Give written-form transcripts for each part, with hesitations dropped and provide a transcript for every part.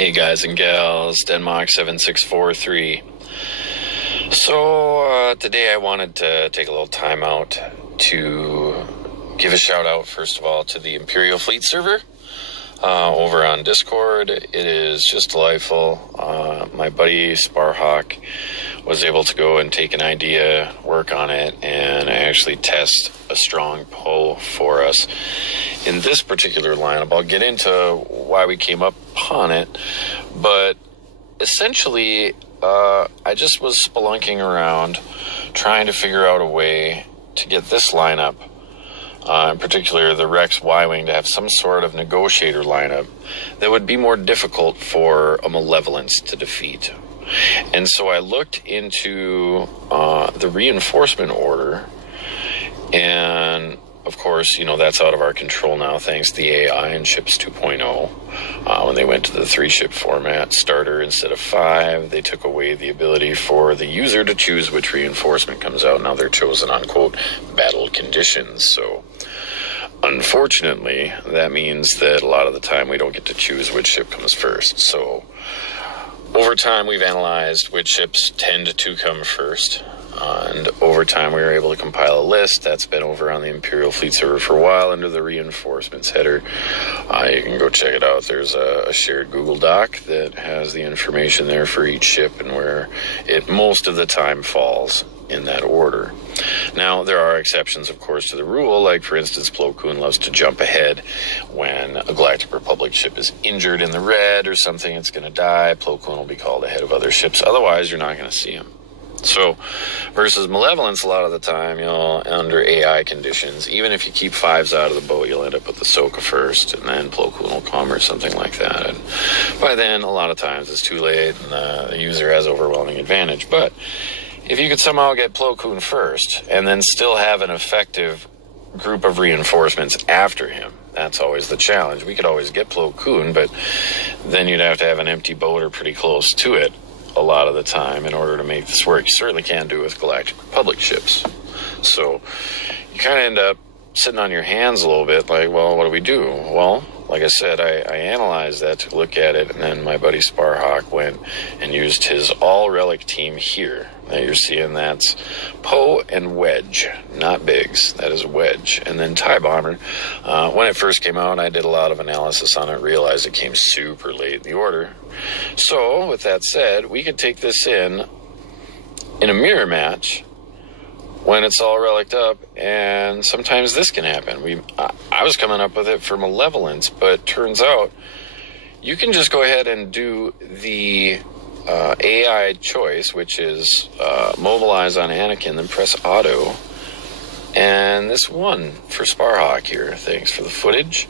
Hey guys and gals, Denmark7643. So today I wanted to take a little time out to give a shout out, first of all, to the Imperial Fleet Server over on Discord. It is just delightful. My buddy Sparhawk was able to go and take an idea, work on it, and actually test a strong pull for us in this particular lineup. I'll get into why we came up upon it, but essentially I just was spelunking around trying to figure out a way to get this lineup, in particular the Rex Y-Wing, to have some sort of negotiator lineup that would be more difficult for a Malevolence to defeat. And so I looked into the reinforcement order, and of course, you know, that's out of our control now thanks to the AI and Ships 2.0. When they went to the 3-ship format starter instead of 5, they took away the ability for the user to choose which reinforcement comes out. Now they're chosen on, quote, battle conditions. So unfortunately, that means that a lot of the time we don't get to choose which ship comes first. So over time, we've analyzed which ships tend to come first. And over time, we were able to compile a list that's been over on the Imperial Fleet Server for a while under the reinforcements header. You can go check it out. There's a shared Google Doc that has the information there for each ship and where it most of the time falls in that order. Now, there are exceptions, of course, to the rule. Like, for instance, Plo Koon loves to jump ahead when a Galactic Republic ship is injured in the red or something. It's going to die. Plo Koon will be called ahead of other ships. Otherwise, you're not going to see him. So, versus Malevolence, a lot of the time, you'll, under AI conditions, even if you keep 5s out of the boat, you'll end up with the Ahsoka first, and then Plo Koon will come or something like that. And by then, a lot of times, it's too late, and the user has overwhelming advantage. But if you could somehow get Plo Koon first, and then still have an effective group of reinforcements after him, that's always the challenge. We could always get Plo Koon, but then you'd have to have an empty boat or pretty close to it a lot of the time in order to make this work. You certainly can't do it with Galactic Republic ships. So you kind of end up sitting on your hands a little bit, like, well, what do we do? Well, like I said, I analyzed that to look at it, and then my buddy Sparhawk went and used his all-relic team here. That you're seeing, that's Poe and Wedge, not Biggs. That is Wedge. And then TIE Bomber. When it first came out, I did a lot of analysis on it, realized it came super late in the order. So, with that said, we could take this in a mirror match when it's all reliced up, and sometimes this can happen. I was coming up with it for Malevolence, but turns out you can just go ahead and do the AI choice, which is mobilize on Anakin, then press auto, and this won for Sparhawk here. Thanks for the footage,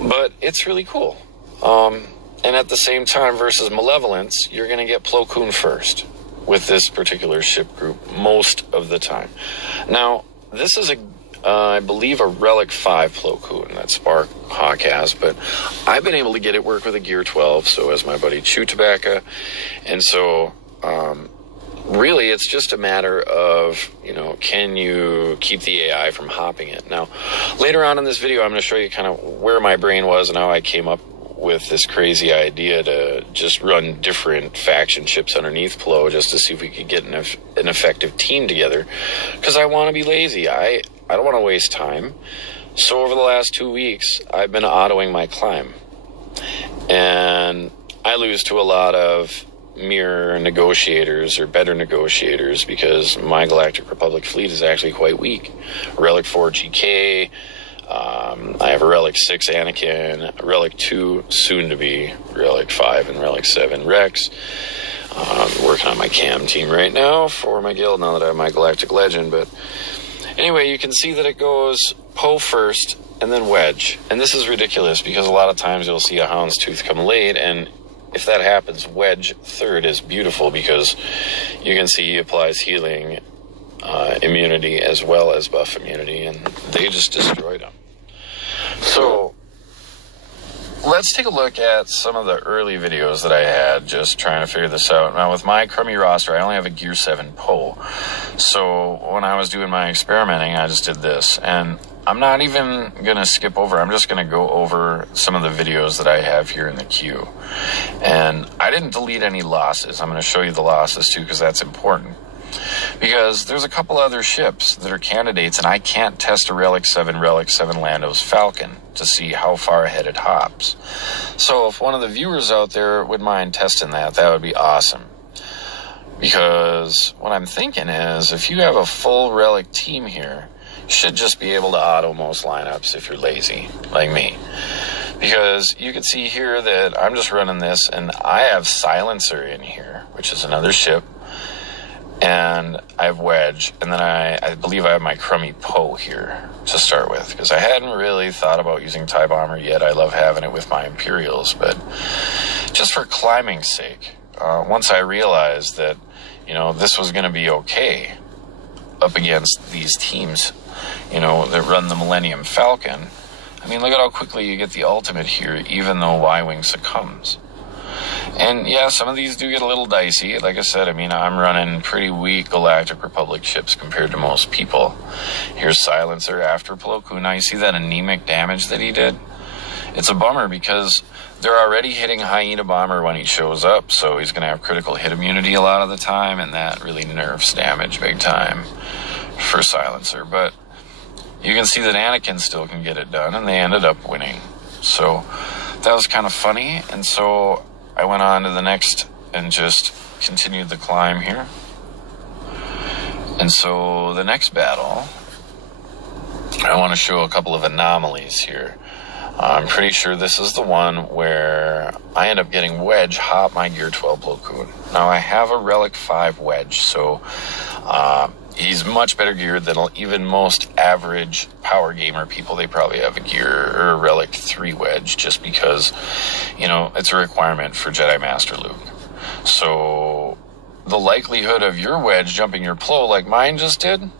but it's really cool. And at the same time, versus Malevolence, you're going to get Plo Koon first with this particular ship group most of the time. Now, this is I believe a Relic 5 Plo Koon that Sparhawk has, but I've been able to get it work with a Gear 12, so as my buddy Chew Tobacco, and so really it's just a matter of, you know, can you keep the AI from hopping it? Now, later on in this video, I'm going to show you kind of where my brain was and how I came up with this crazy idea to just run different faction ships underneath Plo just to see if we could get an effective team together, because I want to be lazy. I don't want to waste time. So over the last 2 weeks, I've been autoing my climb. And I lose to a lot of mirror negotiators or better negotiators because my Galactic Republic fleet is actually quite weak. Relic 4 GK, I have a Relic 6 Anakin, a Relic 2 soon to be Relic 5 and Relic 7 Rex. I'm working on my cam team right now for my guild now that I have my Galactic Legend, but anyway, you can see that it goes Poe first and then Wedge. And this is ridiculous because a lot of times you'll see a Houndstooth come late, and if that happens, Wedge third is beautiful because you can see he applies healing immunity as well as buff immunity, and they just destroyed him. So let's take a look at some of the early videos that I had just trying to figure this out. Now, with my crummy roster, I only have a Gear 7 Poe. So when I was doing my experimenting, I just did this. And I'm not even going to skip over. I'm just going to go over some of the videos that I have here in the queue. And I didn't delete any losses. I'm going to show you the losses too, because that's important. Because there's a couple other ships that are candidates, and I can't test a Relic 7 Lando's Falcon to see how far ahead it hops. So if one of the viewers out there would mind testing that, that would be awesome. Because what I'm thinking is, if you have a full Relic team here, you should just be able to auto most lineups if you're lazy, like me. Because you can see here that I'm just running this, and I have Silencer in here, which is another ship. And I have Wedge, and then I believe I have my crummy Poe here to start with, because I hadn't really thought about using TIE Bomber yet. I love having it with my Imperials, but just for climbing's sake, once I realized that, you know, this was going to be okay up against these teams, you know, that run the Millennium Falcon. I mean, look at how quickly you get the ultimate here, even though Y-Wing succumbs. And yeah, some of these do get a little dicey. Like I said, I mean, I'm running pretty weak Galactic Republic ships compared to most people. Here's Silencer after Plo Koon. Now you see that anemic damage that he did? It's a bummer because they're already hitting Hyena Bomber when he shows up, so he's going to have critical hit immunity a lot of the time, and that really nerfs damage big time for Silencer. But you can see that Anakin still can get it done, and they ended up winning. So that was kind of funny, and so I went on to the next and just continued the climb here. And so the next battle, I want to show a couple of anomalies here. I'm pretty sure this is the one where I end up getting Wedge hop my Gear 12 Plo Koon. Now I have a Relic 5 Wedge, so he's much better geared than even most average power gamer people. They probably have a Gear or a Relic 3 Wedge just because, you know, it's a requirement for Jedi Master Luke. So the likelihood of your Wedge jumping your Plo like mine just did,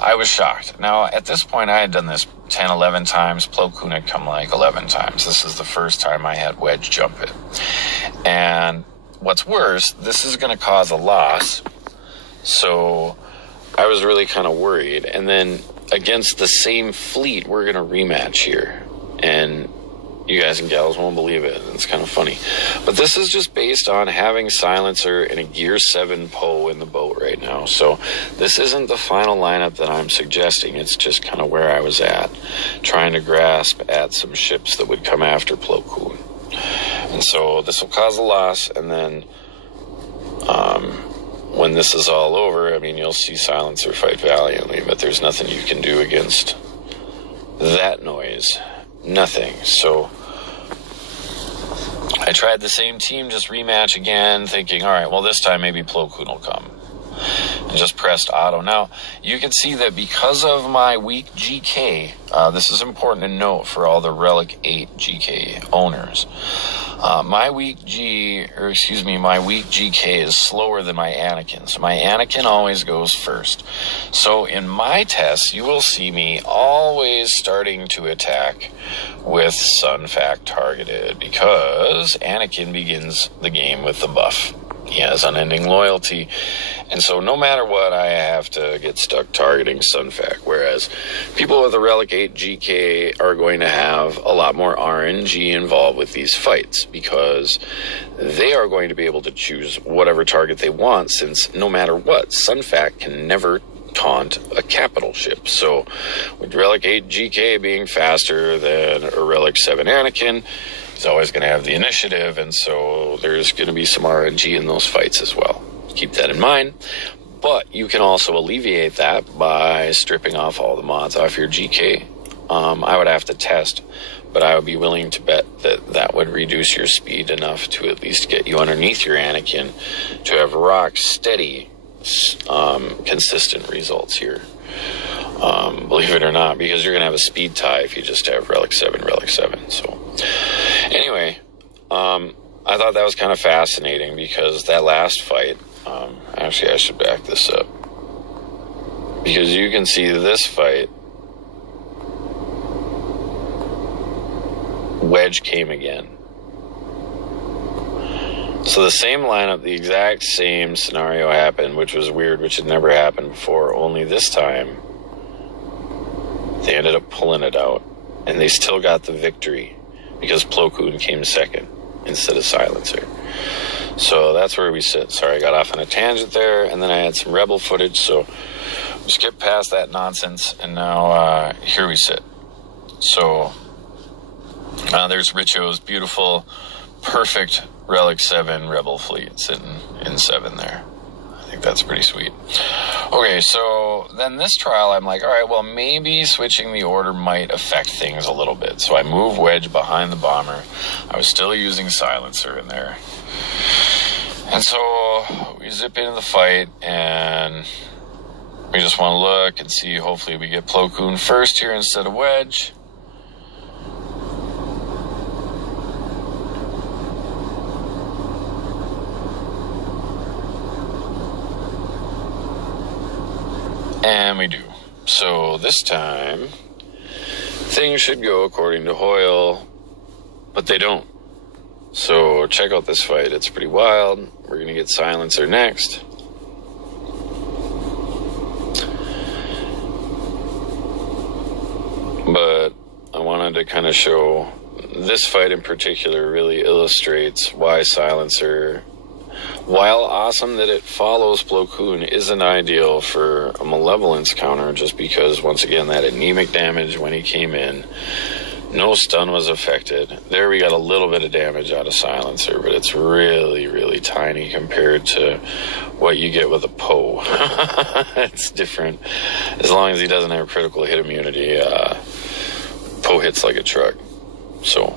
I was shocked. Now, at this point, I had done this 10, 11 times. Plo Koon had come like 11 times. This is the first time I had Wedge jump it. And what's worse, this is going to cause a loss. So I was really kind of worried. And then against the same fleet, we're going to rematch here. And you guys and gals won't believe it. It's kind of funny. But this is just based on having Silencer and a Gear 7 Poe in the boat right now. So this isn't the final lineup that I'm suggesting. It's just kind of where I was at, trying to grasp at some ships that would come after Plo Koon. And so this will cause a loss, and then when this is all over, I mean, you'll see Silencer fight valiantly, but there's nothing you can do against that noise. Nothing. So I tried the same team, just rematch again, thinking, all right, well, this time maybe Plo Koon will come. And just pressed auto. Now, you can see that because of my weak GK, this is important to note for all the Relic 8 GK owners. My weak GK is slower than my Anakin. So my Anakin always goes first. So in my tests, you will see me always starting to attack with Sun Fac targeted, because Anakin begins the game with the buff. He has unending loyalty, and so no matter what, I have to get stuck targeting Sun Fac, whereas people with a Relic 8 GK are going to have a lot more RNG involved with these fights, because they are going to be able to choose whatever target they want, since no matter what, Sun Fac can never taunt a capital ship. So with Relic 8 GK being faster than a Relic 7 Anakin, he's always going to have the initiative, and so there's going to be some RNG in those fights as well. Keep that in mind. But you can also alleviate that by stripping off all the mods off your GK. I would have to test, but I would be willing to bet that that would reduce your speed enough to at least get you underneath your Anakin to have rock steady, consistent results here. Believe it or not, because you're going to have a speed tie if you just have Relic 7. So anyway, I thought that was kind of fascinating, because that last fight, actually I should back this up, because you can see this fight, Wedge came again. So the same lineup, the exact same scenario happened, which was weird, which had never happened before, only this time They ended up pulling it out, and they still got the victory because Plo Koon came second instead of Silencer. So that's where we sit. Sorry, I got off on a tangent there, and then I had some Rebel footage, so we skipped past that nonsense, and now here we sit. So there's Richo's beautiful, perfect Relic 7 Rebel fleet sitting in 7 there. I think that's pretty sweet. Okay, so then this trial, I'm like, all right, well, maybe switching the order might affect things a little bit. So I move Wedge behind the bomber. I was still using Silencer in there. And so we zip into the fight, and we just want to look and see, hopefully we get Plo Koon first here instead of Wedge. And we do. So this time, things should go according to Hoyle, but they don't. So check out this fight. It's pretty wild. We're going to get Silencer next. But I wanted to kind of show this fight in particular really illustrates why Silencer, while awesome that it follows Plo Koon, isn't ideal for a Malevolence counter, just because, once again, that anemic damage when he came in, no stun was affected. There we got a little bit of damage out of Silencer, but it's really, really tiny compared to what you get with a Poe. It's different. As long as he doesn't have critical hit immunity, Poe hits like a truck. So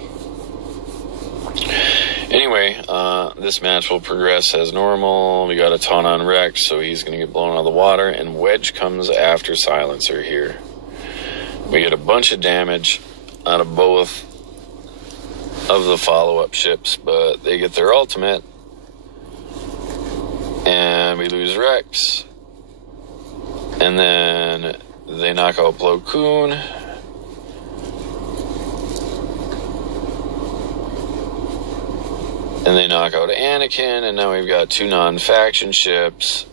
anyway, this match will progress as normal. We got a ton on Rex, so he's going to get blown out of the water, and Wedge comes after Silencer here. We get a bunch of damage out of both of the follow-up ships, but they get their ultimate, and we lose Rex, and then they knock out Plo Koon, and they knock out Anakin, and now we've got 2 non-faction ships.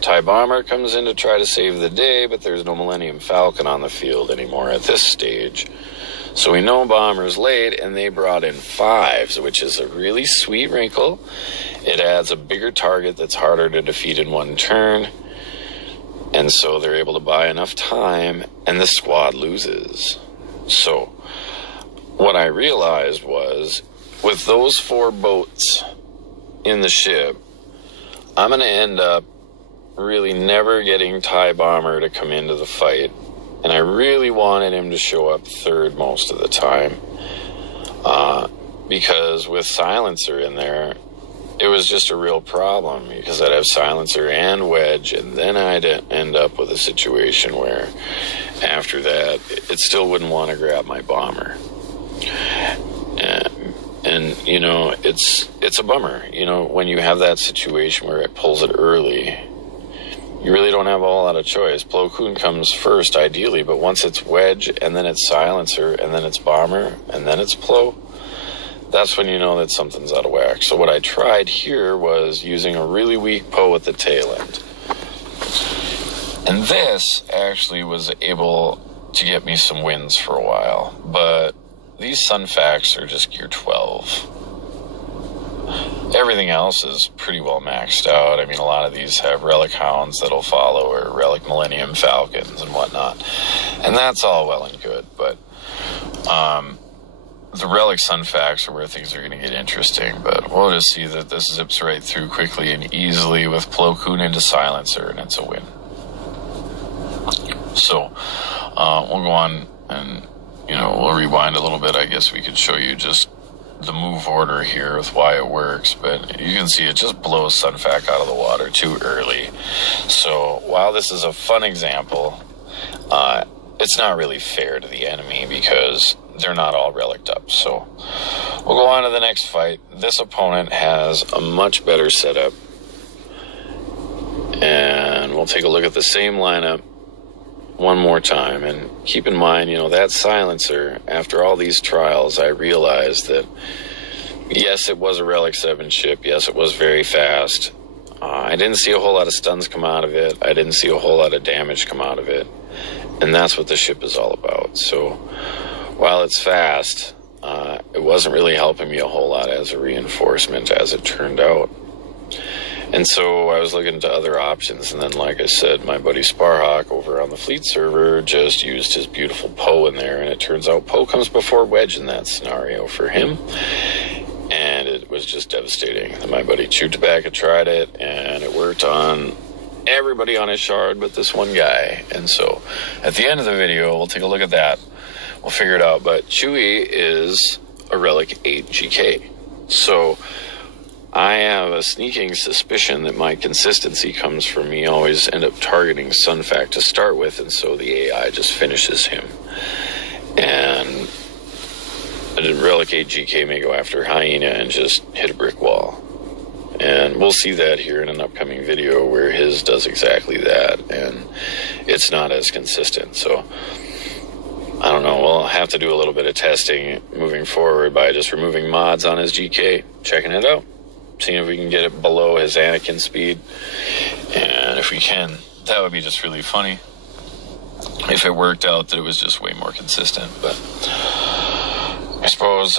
TIE Bomber comes in to try to save the day, but there's no Millennium Falcon on the field anymore at this stage. So we know Bomber's late, and they brought in 5s, which is a really sweet wrinkle. It adds a bigger target that's harder to defeat in one turn, and so they're able to buy enough time, and the squad loses. So what I realized was, with those 4 boats in the ship, I'm going to end up really never getting TIE Bomber to come into the fight, and I really wanted him to show up 3rd most of the time, because with Silencer in there, it was just a real problem, because I'd have Silencer and Wedge, and then I'd end up with a situation where after that it still wouldn't want to grab my bomber. And you know, it's a bummer, you know, when you have that situation where it pulls it early. You really don't have a whole lot of choice. Plo Koon comes first, ideally, but once it's Wedge, and then it's Silencer, and then it's Bomber, and then it's Plo, that's when you know that something's out of whack. So what I tried here was using a really weak Poe at the tail end. And this actually was able to get me some wins for a while, but these Sunfacs are just gear 12. Everything else is pretty well maxed out. I mean, a lot of these have Relic Hounds that'll follow, or Relic Millennium Falcons and whatnot. And that's all well and good, but the Relic Sunfacs are where things are going to get interesting. But we'll just see that this zips right through quickly and easily with Plo Koon into Silencer, and it's a win. So we'll go on and, you know, we'll rewind a little bit. I guess we could show you just the move order here with why it works, but you can see it just blows Sunfac out of the water too early. So while this is a fun example, it's not really fair to the enemy because they're not all reliced up. So we'll go on to the next fight. This opponent has a much better setup, and we'll take a look at the same lineup one more time. And keep in mind, you know, that Silencer, after all these trials, I realized that yes, it was a Relic 7 ship. Yes, it was very fast. I didn't see a whole lot of stuns come out of it. I didn't see a whole lot of damage come out of it. And that's what the ship is all about. So while it's fast, it wasn't really helping me a whole lot as a reinforcement, as it turned out. And so I was looking into other options, and then, like I said, my buddy Sparhawk over on the Fleet Server just used his beautiful Poe in there, and it turns out Poe comes before Wedge in that scenario for him, and it was just devastating. And my buddy Chewtobacca tried it, and it worked on everybody on his shard but this one guy. And so at the end of the video, we'll take a look at that. We'll figure it out. But Chewie is a Relic 8 GK. So I have a sneaking suspicion that my consistency comes from me always end up targeting Sunfac to start with, and so the AI just finishes him. And a Relic 8 GK may go after Hyena and just hit a brick wall. And we'll see that here in an upcoming video where his does exactly that, and it's not as consistent. So I don't know, we'll have to do a little bit of testing moving forward by just removing mods on his GK, checking it out, seeing if we can get it below his Anakin speed. And if we can, that would be just really funny if it worked out that it was just way more consistent. But I suppose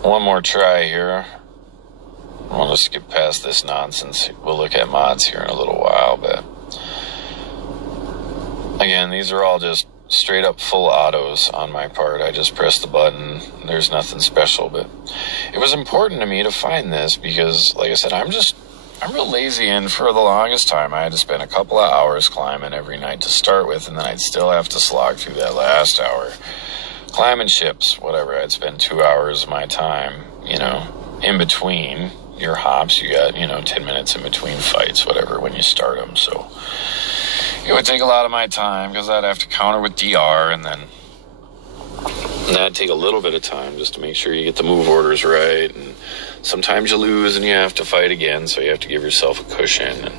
one more try here. We'll just skip past this nonsense. We'll look at mods here in a little while, but again, these are all just straight up full autos on my part. I just press the button. There's nothing special, but it was important to me to find this because, like I said, I'm real lazy, and for the longest time I had to spend a couple of hours climbing every night to start with, and then I'd still have to slog through that last hour climbing ships, whatever. I'd spend 2 hours of my time, in between your hops. You got, 10 minutes in between fights, whatever, when you start them. So it would take a lot of my time because I'd have to counter with DR, and then that'd take a little bit of time just to make sure you get the move orders right. And sometimes you lose and you have to fight again, so you have to give yourself a cushion. And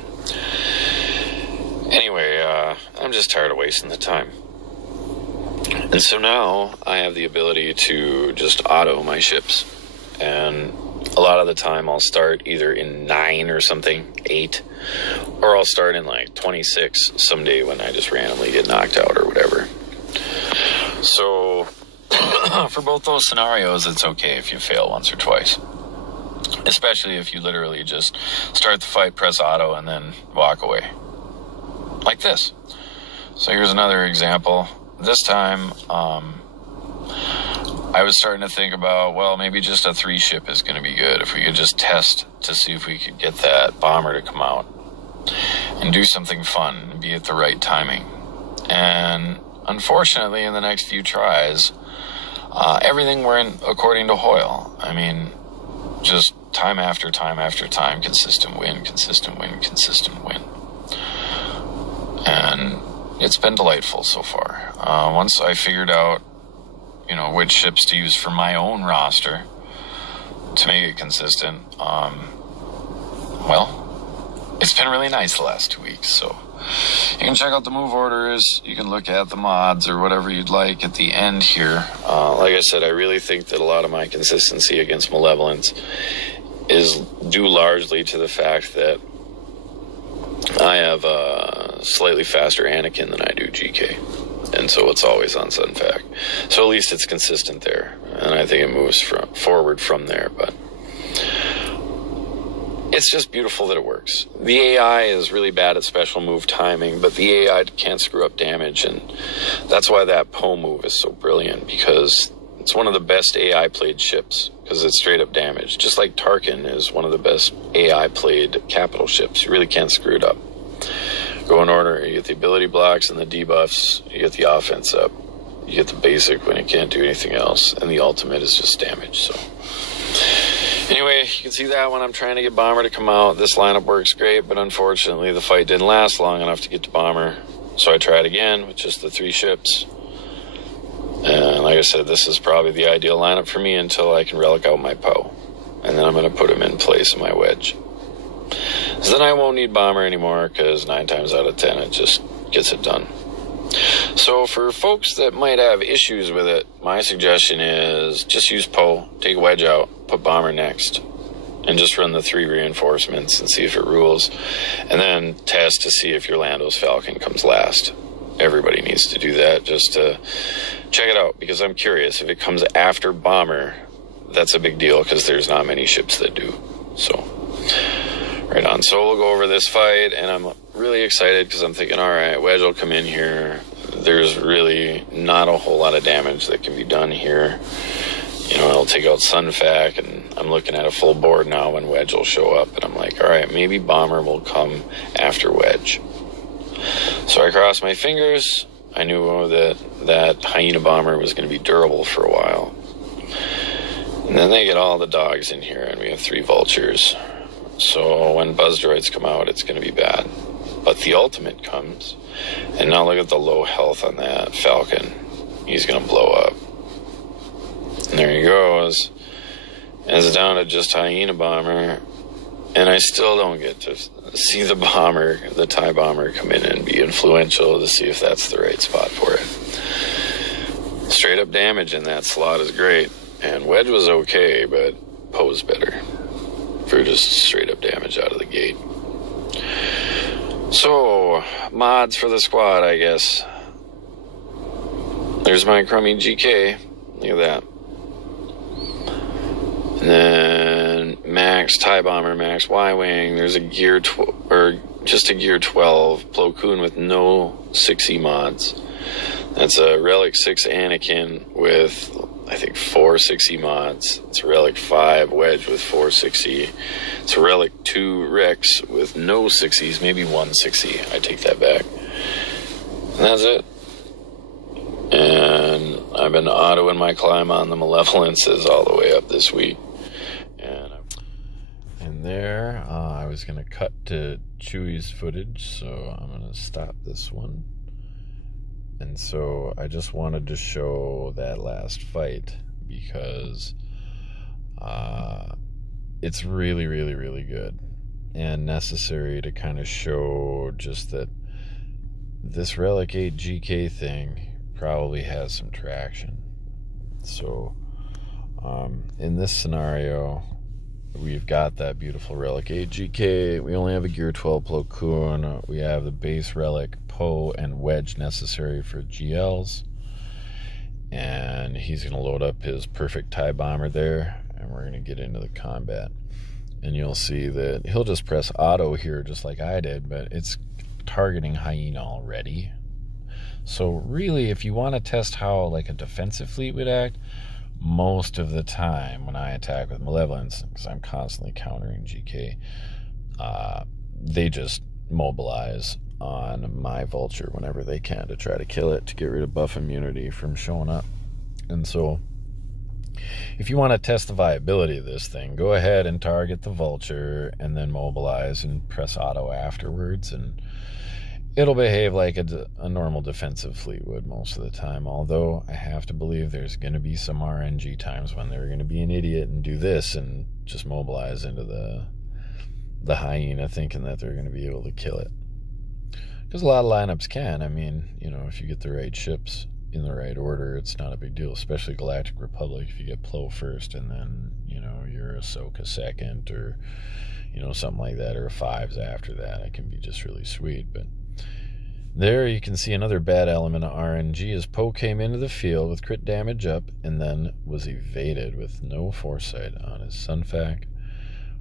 anyway, I'm just tired of wasting the time. And so now I have the ability to just auto my ships. And a lot of the time I'll start either in 9 or something, 8, or I'll start in like 26 someday when I just randomly get knocked out or whatever. So for both those scenarios, it's okay if you fail once or twice, especially if you literally just start the fight, press auto, and then walk away like this. So here's another example. This time I was starting to think about, well, maybe just a 3 ship is going to be good. If we could just test to see if we could get that bomber to come out and do something fun and be at the right timing. And unfortunately, in the next few tries, everything went according to Hoyle. I mean, just time after time after time, consistent win, consistent win, consistent win. And it's been delightful so far. Once I figured out, which ships to use for my own roster to make it consistent, well, it's been really nice the last 2 weeks. So you can check out the move orders, you can look at the mods or whatever you'd like at the end here. Like I said, I really think that a lot of my consistency against Malevolence is due largely to the fact that I have a slightly faster Anakin than I do GK. And so it's always on Sunfac. So at least it's consistent there. And I think it moves forward from there. But it's just beautiful that it works. The AI is really bad at special move timing, but the AI can't screw up damage. And that's why that Poe move is so brilliant, because it's one of the best AI played ships, because it's straight up damage. Just like Tarkin is one of the best AI played capital ships. You really can't screw it up. Go in order. You get the ability blocks and the debuffs. You get the offense up. You get the basic when it can't do anything else. And the ultimate is just damage. So anyway, you can see that when I'm trying to get Bomber to come out. This lineup works great, but unfortunately the fight didn't last long enough to get to Bomber. So I tried again with just the 3 ships. And like I said, this is probably the ideal lineup for me until I can relic out my Poe. And then I'm going to put him in place of my Wedge. So then I won't need Bomber anymore, because 9 times out of 10 it just gets it done. So for folks that might have issues with it, my suggestion is just use Poe, take Wedge out, put Bomber next, and just run the 3 reinforcements and see if it rules. And then test to see if your Lando's Falcon comes last. everybody needs to do that just to check it out, because I'm curious. If it comes after bomber, that's a big deal, because there's not many ships that do. So, right on. So we'll go over this fight, and I'm really excited because I'm thinking, all right, Wedge will come in here. There's really not a whole lot of damage that can be done here. You know, it'll take out Sunfac, and I'm looking at a full board now when Wedge will show up, and I'm like, all right, maybe bomber will come after Wedge. So I crossed my fingers. I knew that hyena bomber was going to be durable for a while. And then they get all the dogs in here, and we have 3 vultures. So when buzz droids come out, it's going to be bad. But the ultimate comes, and now look at the low health on that falcon. He's going to blow up. And there he goes. And it's down to just hyena bomber. And I still don't get to see the bomber, the TIE bomber, come in and be influential to see if that's the right spot for it. Straight up damage in that slot is great. And Wedge was okay, but Poe's better for just straight up damage out of the gate. So, mods for the squad, I guess. There's my crummy GK. Look at that. And then Max TIE Bomber, Max Y-Wing. There's a gear just a gear 12 Plo Koon with no 6E mods. That's a Relic 6 Anakin with, I think, 4 6E mods. It's a Relic 5 Wedge with 4 6E. It's a Relic 2 Rex with no 6Es, maybe 1 6E. I take that back. And that's it. And I've been autoing my climb on the Malevolences all the way up this week. And there, I was going to cut to Chewie's footage, so I'm going to stop this one. And so I just wanted to show that last fight because it's really, really, really good and necessary to kind of show just that this Relic 8 GK thing probably has some traction. So in this scenario, we've got that beautiful Relic 8 GK. We only have a Gear 12 Plo Koon. We have the base Relic Poe and Wedge necessary for GLs. And he's going to load up his perfect TIE Bomber there, and we're going to get into the combat. And you'll see that he'll just press auto here just like I did, but it's targeting hyena already. So really, if you want to test how like a defensive fleet would act, most of the time when I attack with Malevolence, because I'm constantly countering GK, they just mobilize on my vulture whenever they can to try to kill it, to get rid of buff immunity from showing up. And so if you want to test the viability of this thing, go ahead and target the vulture and then mobilize and press auto afterwards, and it'll behave like a normal defensive fleet would most of the time, although I have to believe there's going to be some RNG times when they're going to be an idiot and do this and just mobilize into the hyena thinking that they're going to be able to kill it. Because a lot of lineups can. I mean, you know, if you get the right ships in the right order, it's not a big deal, especially Galactic Republic. If you get Plo first and then, you know, you're Ahsoka second, or, you know, something like that, or fives after that, it can be just really sweet. But there you can see another bad element of RNG is Poe came into the field with crit damage up and then was evaded with no foresight on his Sunfac,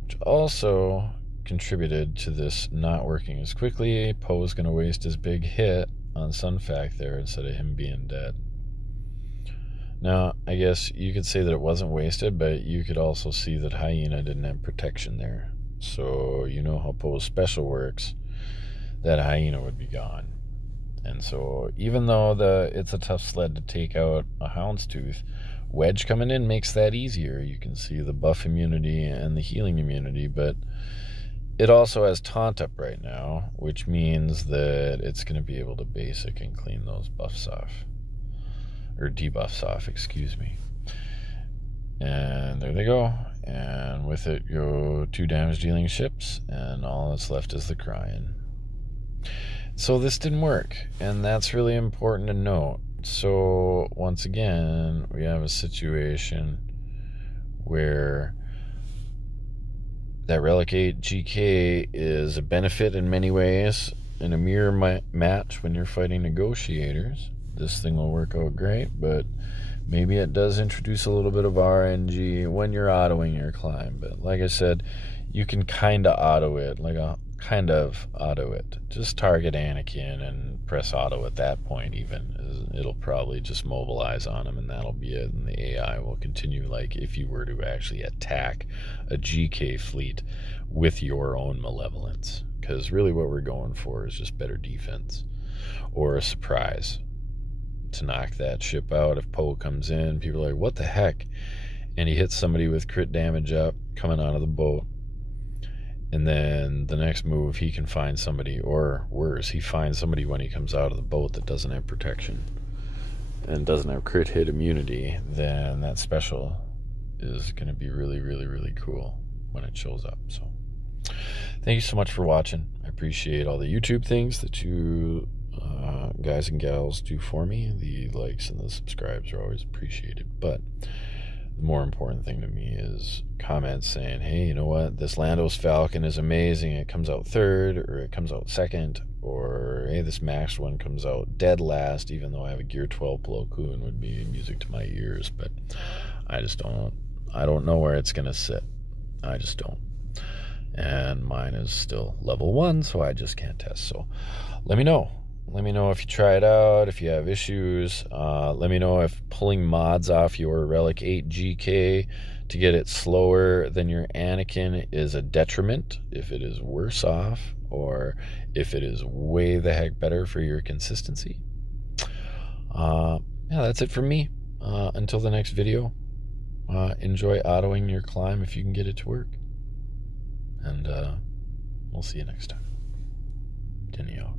which also contributed to this not working as quickly. Poe was going to waste his big hit on Sunfac there instead of him being dead. Now, I guess you could say that it wasn't wasted, but you could also see that hyena didn't have protection there. So you know how Poe's special works, that hyena would be gone. And so even though it's a tough sled to take out a houndstooth, Wedge coming in makes that easier. You can see the buff immunity and the healing immunity, but it also has taunt up right now, which means that it's going to be able to basic and clean those buffs off, or debuffs off, excuse me. And there they go. And with it go 2 damage dealing ships, and all that's left is the crying. So this didn't work, and that's really important to note. So once again, we have a situation where that Relic 8 GK is a benefit in many ways, in a mirror match when you're fighting negotiators, this thing will work out great, but maybe it does introduce a little bit of RNG when you're autoing your climb. But like I said, you can kind of auto it, Just target Anakin and press auto at that point even. It'll probably just mobilize on him, and that'll be it. And the AI will continue, like if you were to actually attack a GK fleet with your own malevolence. Because really what we're going for is just better defense or a surprise to knock that ship out. If Poe comes in, people are like, what the heck? And he hits somebody with crit damage up coming out of the boat. And then the next move, he can find somebody, or worse, he finds somebody when he comes out of the boat that doesn't have protection and doesn't have crit hit immunity. Then that special is going to be really, really, really cool when it shows up. So thank you so much for watching. I appreciate all the YouTube things that you guys and gals do for me. The likes and the subscribes are always appreciated. But the more important thing to me is comments saying, hey, you know what? This Lando's Falcon is amazing. It comes out third, or it comes out second, or hey, this Max one comes out dead last, even though I have a Gear 12 Plo Koon would be music to my ears. But I don't know where it's going to sit. I just don't. And mine is still level 1, so I just can't test. So let me know. Let me know if you try it out, if you have issues. Let me know if pulling mods off your Relic 8 GK to get it slower than your Anakin is a detriment, if it is worse off, or if it is way the heck better for your consistency. Yeah, that's it from me. Until the next video, enjoy autoing your climb if you can get it to work. And we'll see you next time. Denny out.